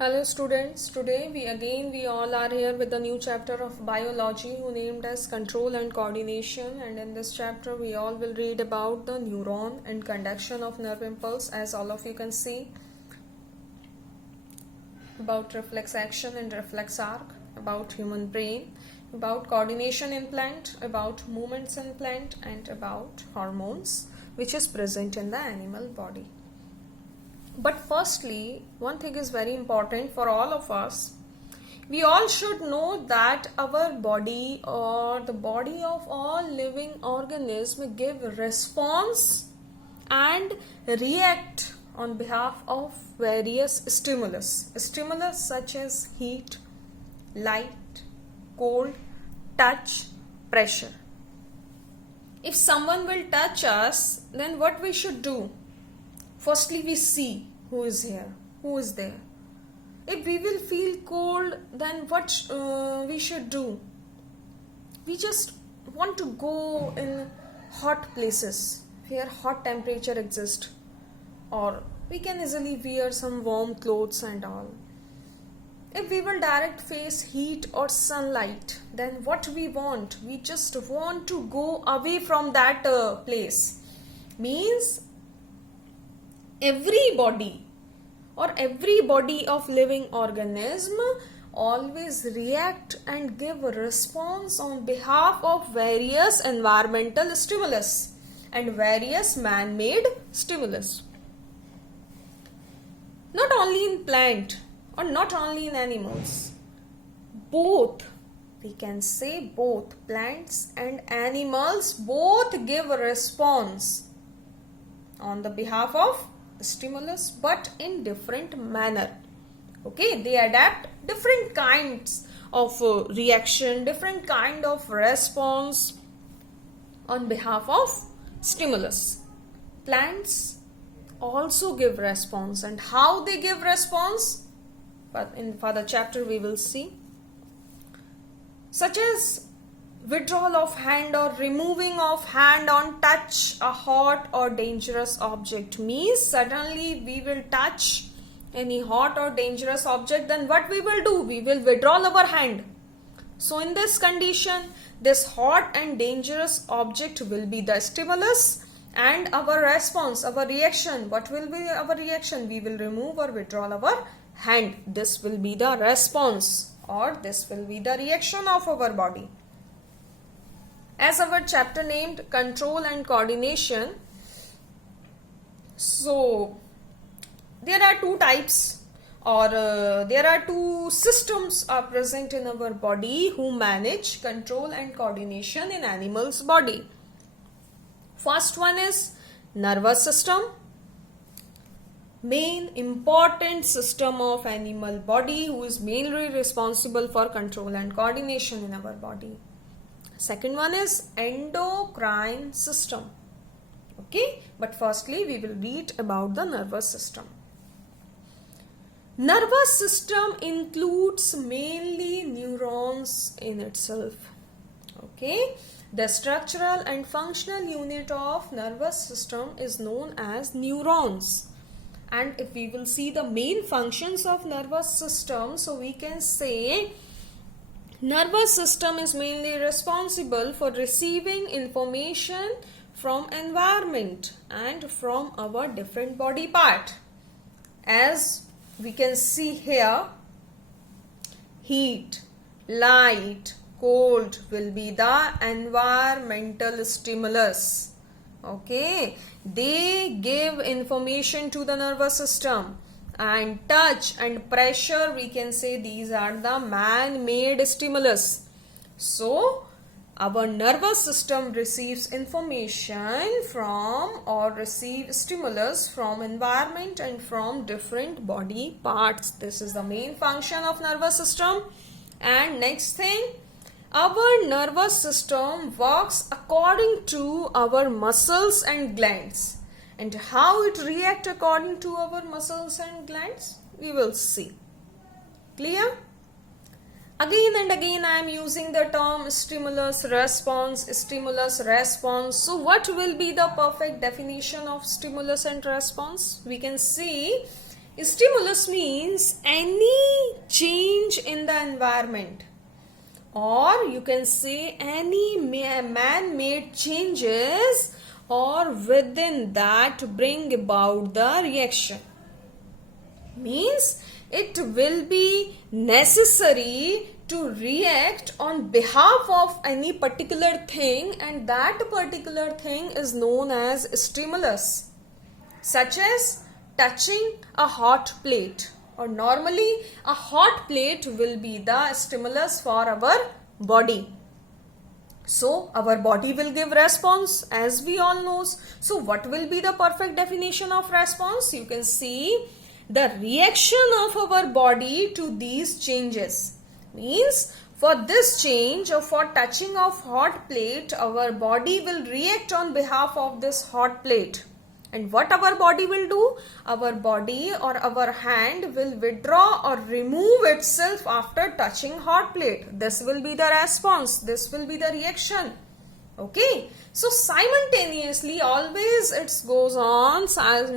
Hello students, today we all are here with a new chapter of biology who named as control and coordination, and in this chapter we all will read about the neuron and conduction of nerve impulse, as all of you can see, about reflex action and reflex arc, about human brain, about coordination in plant, about movements in plant, and about hormones which is present in the animal body. But firstly, one thing is very important for all of us. We all should know that our body or the body of all living organisms give response and react on behalf of various stimulus. Stimulus such as heat, light, cold, touch, pressure. If someone will touch us, then what we should do? Firstly, we see who is here, who is there. If we will feel cold, then what we should do? We just want to go in hot places where hot temperature exists, or we can easily wear some warm clothes and all. If we will direct face heat or sunlight, then what we want? We just want to go away from that place. Means every body of living organism always react and give a response on behalf of various environmental stimulus and various man-made stimulus. Not only in plant or not only in animals, both, we can say both plants and animals both give a response on the behalf of stimulus, but in different manner. Okay, they adapt different kinds of reaction, different kind of response on behalf of stimulus. Plants also give response, and how they give response, but in further chapter we will see, such as withdrawal of hand or removing of hand on touch a hot or dangerous object. Means suddenly we will touch any hot or dangerous object, then what we will do? We will withdraw our hand. So in this condition, this hot and dangerous object will be the stimulus, and our response, our reaction, what will be our reaction? We will remove or withdraw our hand. This will be the response, or this will be the reaction of our body. As our chapter named control and coordination, so there are two types, or there are two systems are present in our body who manage control and coordination in animals' body. First one is nervous system, main important system of animal body who is mainly responsible for control and coordination in our body. Second one is endocrine system. Okay, but firstly we will read about the nervous system. Nervous system includes mainly neurons in itself. Okay, the structural and functional unit of nervous system is known as neurons. And if we will see the main functions of nervous system, so we can say nervous system is mainly responsible for receiving information from environment and from our different body part. As we can see here, heat, light, cold will be the environmental stimulus. Okay, they give information to the nervous system. And touch and pressure, we can say these are the man-made stimulus. So our nervous system receives information from or receive stimulus from environment and from different body parts. This is the main function of nervous system. And next thing, our nervous system works according to our muscles and glands. And how it reacts according to our muscles and glands, we will see. Clear? Again and again I am using the term stimulus response, stimulus response. So what will be the perfect definition of stimulus and response? We can see Stimulus means any change in the environment, or you can say any man-made changes or within that bring about the reaction. Means it will be necessary to react on behalf of any particular thing, and that particular thing is known as stimulus, such as touching a hot plate, or normally a hot plate will be the stimulus for our body. So our body will give response, as we all knows. So what will be the perfect definition of response? You can see the reaction of our body to these changes. Means for this change or for touching of hot plate, our body will react on behalf of this hot plate. And what our body will do? Our body or our hand will withdraw or remove itself after touching hot plate. This will be the response. This will be the reaction. Okay. So simultaneously always it goes on,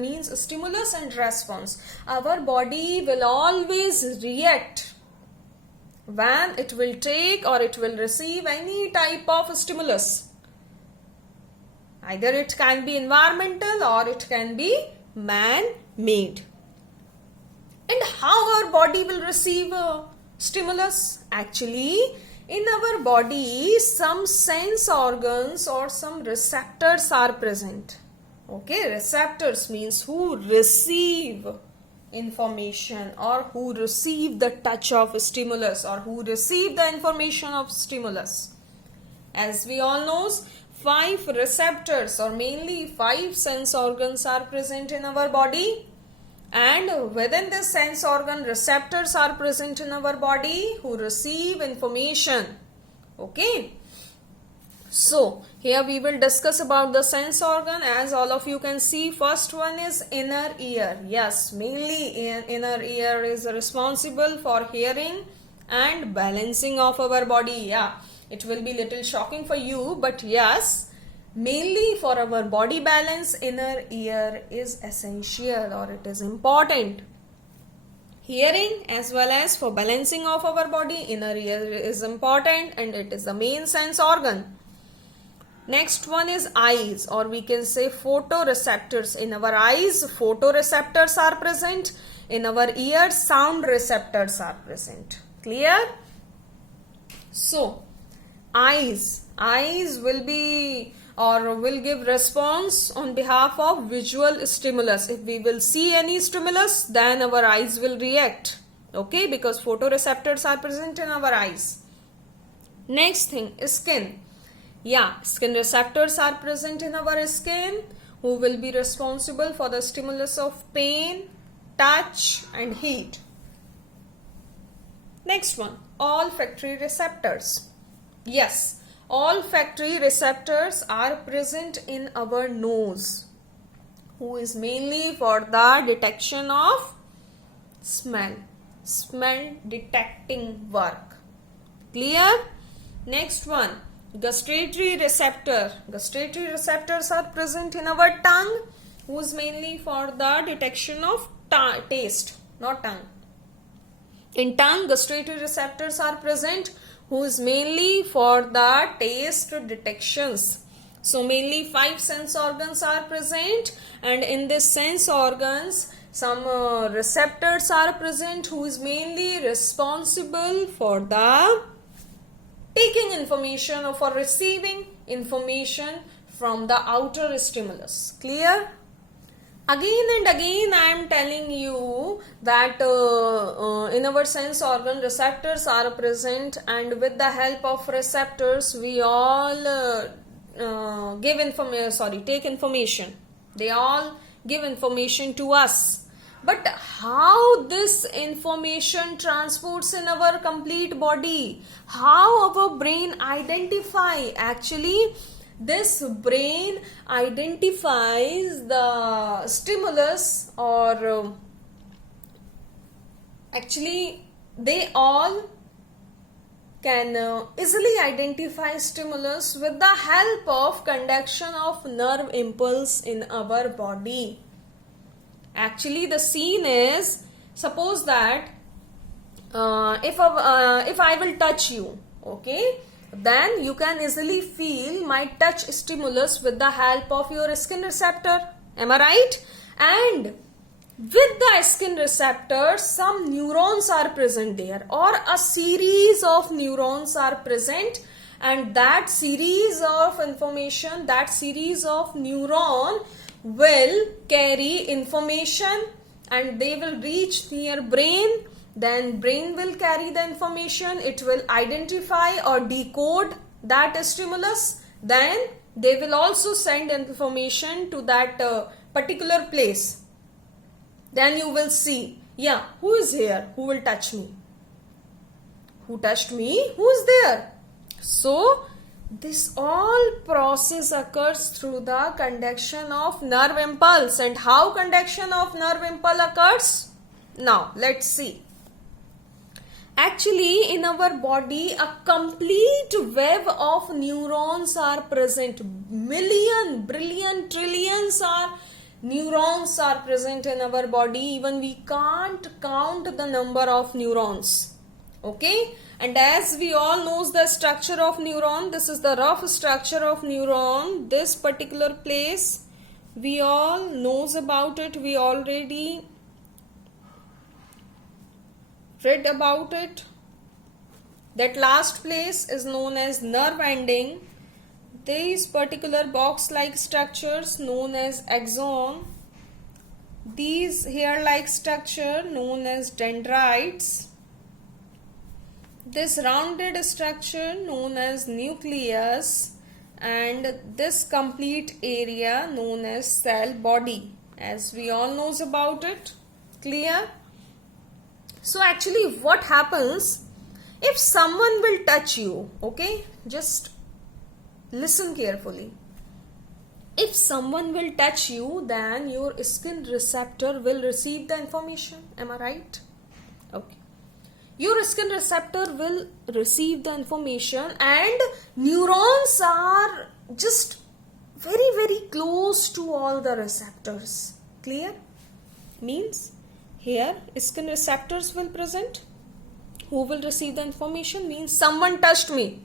means stimulus and response. Our body will always react when it will take or it will receive any type of stimulus. Either it can be environmental or it can be man-made. And how our body will receive stimulus? Actually, in our body, some sense organs or some receptors are present. Okay, receptors means who receive information or who receive the touch of stimulus or who receive the information of stimulus. As we all knows, 5 receptors or mainly 5 sense organs are present in our body, and within this sense organ receptors are present in our body who receive information. Okay. So here we will discuss about the sense organ. As all of you can see, first one is inner ear. Yes, mainly inner ear is responsible for hearing and balancing of our body. Yeah, it will be little shocking for you, but yes, mainly for our body balance, inner ear is essential or it is important. Hearing as well as for balancing of our body, inner ear is important and it is the main sense organ. Next one is eyes, or we can say photoreceptors. In our eyes, photoreceptors are present. In our ears, sound receptors are present. Clear? So, eyes will be or will give response on behalf of visual stimulus. If we will see any stimulus, then our eyes will react. Okay, because photoreceptors are present in our eyes. Next thing is skin. Yeah, skin receptors are present in our skin who will be responsible for the stimulus of pain, touch and heat. Next one, olfactory receptors. Yes, olfactory receptors are present in our nose, who is mainly for the detection of smell detecting work. Clear? Next one, gustatory receptor. Gustatory receptors are present in our tongue, who is mainly for the detection of taste, not tongue. In tongue, gustatory receptors are present, who is mainly for the taste detections. So mainly 5 sense organs are present, and in this sense organs some receptors are present who is mainly responsible for the taking information or for receiving information from the outer stimulus. Clear? Again and again I am telling you that in our sense organ receptors are present, and with the help of receptors we all take information. They all give information to us. But how this information transports in our complete body? How our brain identify? Actually, this brain identifies the stimulus, or actually they all can easily identify stimulus with the help of conduction of nerve impulse in our body. Actually, the scene is, suppose that if I will touch you, okay, then you can easily feel my touch stimulus with the help of your skin receptor. Am I right? And with the skin receptor, some neurons are present there, or a series of neurons are present, and that series of information, that series of neuron will carry information and they will reach near brain. Then brain will carry the information, it will identify or decode that stimulus. Then they will also send information to that particular place. Then you will see, yeah, who is here? Who will touch me? Who touched me? Who is there? So, this all process occurs through the conduction of nerve impulse. And how conduction of nerve impulse occurs? Now, let's see. Actually, in our body, a complete web of neurons are present. Million, billion, trillions are neurons are present in our body. Even we can't count the number of neurons. Okay, and as we all knows the structure of neuron, this is the rough structure of neuron. This particular place, we all knows about it. We already read about it. That last place is known as nerve ending. These particular box-like structures known as axon. These hair-like structure known as dendrites. This rounded structure known as nucleus, and this complete area known as cell body. As we all knows about it. Clear? So actually what happens if someone will touch you? Okay, just listen carefully. If someone will touch you, then your skin receptor will receive the information. Am I right? Okay. Your skin receptor will receive the information, and neurons are just very, very close to all the receptors. Clear? Means here skin receptors will present. Who will receive the information? Means someone touched me.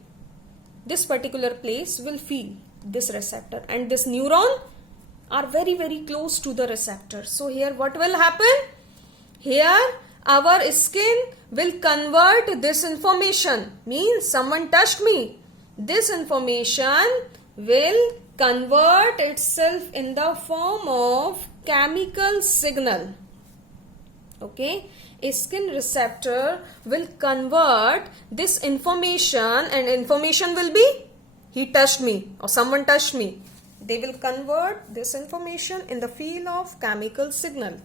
This particular place will feel this receptor, and this neuron are very, very close to the receptor. So here what will happen? Here our skin will convert this information. Means someone touched me. This information will convert itself in the form of chemical signal. Okay, a skin receptor will convert this information, and information will be he touched me or someone touched me. They will convert this information in the field of chemical signal.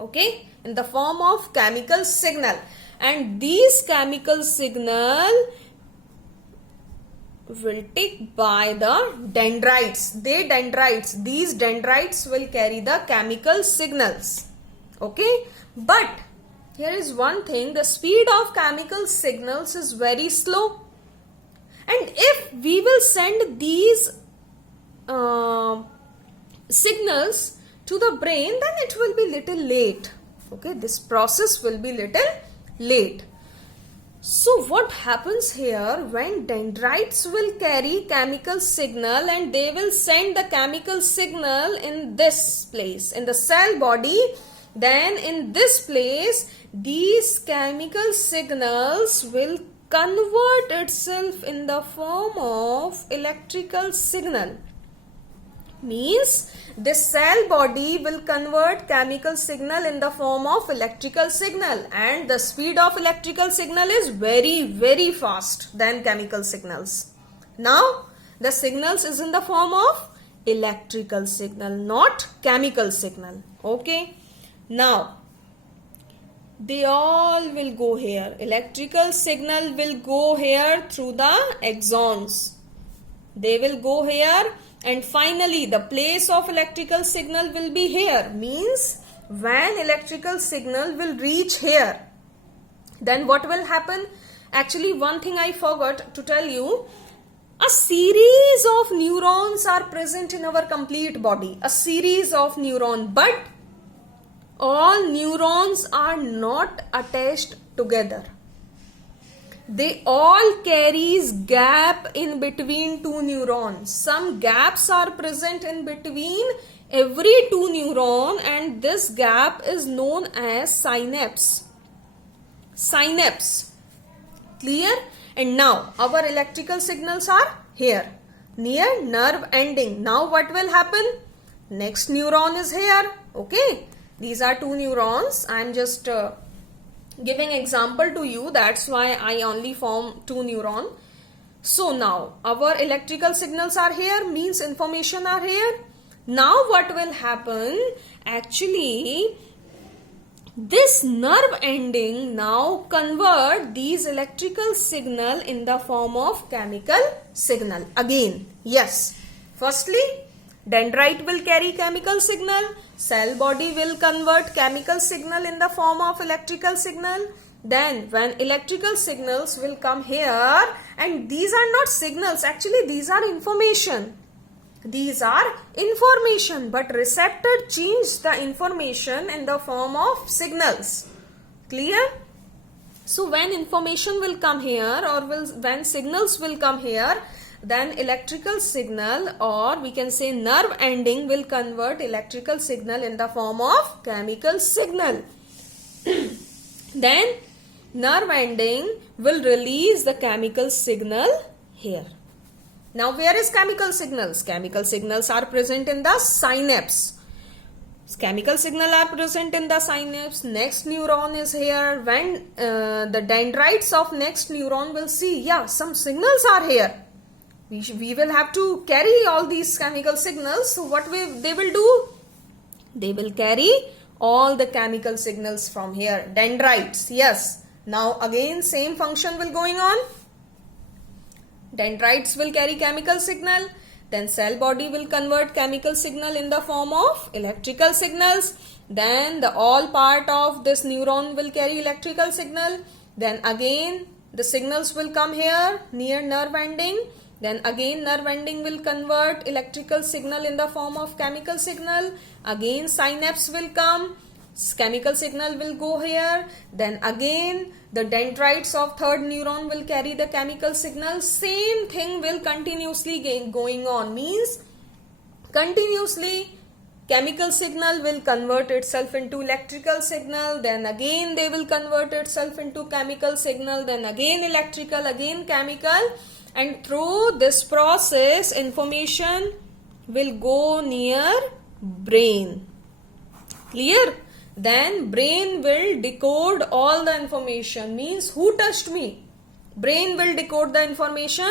Okay, in the form of chemical signal, and these chemical signal will take by the dendrites. These dendrites will carry the chemical signals. Okay, but here is one thing, the speed of chemical signals is very slow, and if we will send these signals to the brain, then it will be little late. Okay, this process will be little late. So what happens here, when dendrites will carry chemical signal and they will send the chemical signal in this place, in the cell body, then in this place these chemical signals will convert itself in the form of electrical signal. Means this cell body will convert chemical signal in the form of electrical signal, and the speed of electrical signal is very, very fast than chemical signals. Now the signals is in the form of electrical signal, not chemical signal. Okay, now they all will go here. Electrical signal will go here through the axons. They will go here, and finally the place of electrical signal will be here. Means when electrical signal will reach here, then what will happen? Actually, one thing I forgot to tell you, a series of neurons are present in our complete body. A series of neurons, but all neurons are not attached together. They all carries gap in between two neurons. Some gaps are present in between every two neuron, and this gap is known as synapse. Synapse. Clear? And now our electrical signals are here near nerve ending. Now what will happen? Next neuron is here. Okay, these are two neurons. I am just giving example to you, that's why I only form two neuron. So now our electrical signals are here, means information are here. Now what will happen? Actually, this nerve ending now convert these electrical signal in the form of chemical signal. Again, yes. Firstly, dendrite will carry chemical signal. Cell body will convert chemical signal in the form of electrical signal. Then when electrical signals will come here, and these are not signals, actually these are information. These are information, but receptor change the information in the form of signals. Clear? So when information will come here, or when signals will come here, then electrical signal, or we can say nerve ending, will convert electrical signal in the form of chemical signal. Then nerve ending will release the chemical signal here. Now where is chemical signals? Chemical signals are present in the synapse. Chemical signal are present in the synapse. Next neuron is here. When the dendrites of next neuron will see, yeah, some signals are here. We will have to carry all these chemical signals. So what they will do? They will carry all the chemical signals from here. Dendrites, yes. Now again same function will going on. Dendrites will carry chemical signal. Then cell body will convert chemical signal in the form of electrical signals. Then the all part of this neuron will carry electrical signal. Then again the signals will come here near nerve ending. Then again nerve ending will convert electrical signal in the form of chemical signal. Again synapse will come. Chemical signal will go here. Then again the dendrites of third neuron will carry the chemical signal. Same thing will continuously going on. Means continuously chemical signal will convert itself into electrical signal. Then again they will convert itself into chemical signal. Then again electrical, again chemical. And through this process information will go near brain. Clear? Then brain will decode all the information. Means who touched me? Brain will decode the information.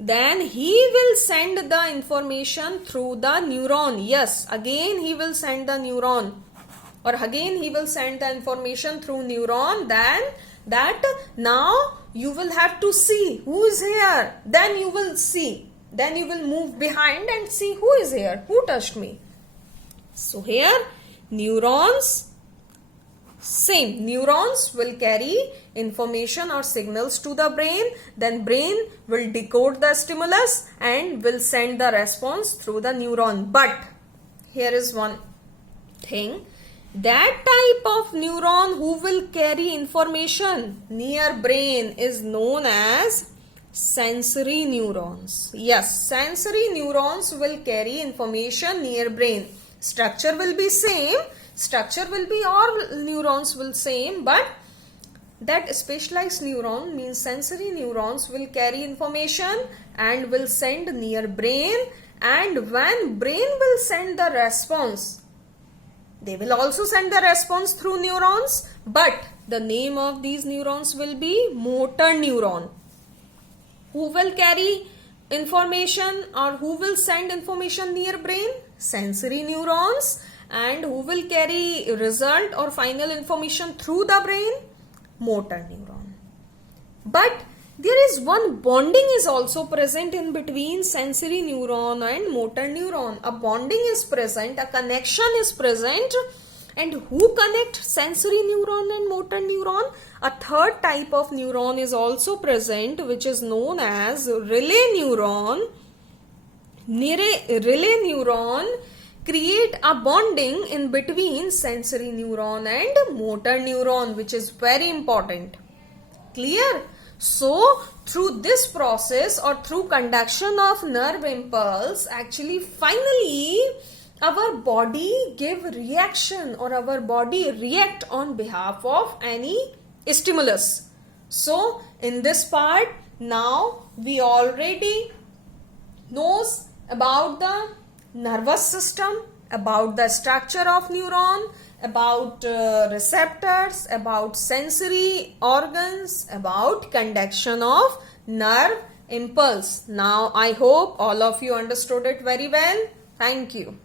Then he will send the information through the neuron. Yes, again he will send the neuron, or again he will send the information through neuron. Then that now you will have to see who is here. Then you will see. Then you will move behind and see who is here, who touched me. So here neurons, same neurons will carry information or signals to the brain. Then brain will decode the stimulus and will send the response through the neuron. But here is one thing. That type of neuron who will carry information near brain is known as sensory neurons. Yes, sensory neurons will carry information near brain. Structure will be same. Structure will be, all neurons will same, but that specialized neuron means sensory neurons will carry information and will send near brain. And when brain will send the response, they will also send the response through neurons, but the name of these neurons will be motor neuron. Who will carry information or who will send information near brain? Sensory neurons. And who will carry result or final information through the brain? Motor neuron. But there is one bonding is also present in between sensory neuron and motor neuron. A bonding is present, a connection is present. And who connect sensory neuron and motor neuron? A third type of neuron is also present, which is known as relay neuron. Relay neuron create a bonding in between sensory neuron and motor neuron, which is very important. Clear? So through this process or through conduction of nerve impulse, actually finally our body give reaction or our body react on behalf of any stimulus. So in this part now we already knows about the nervous system, about the structure of neuron, about receptors, about sensory organs, about conduction of nerve impulse. Now I hope all of you understood it very well. Thank you.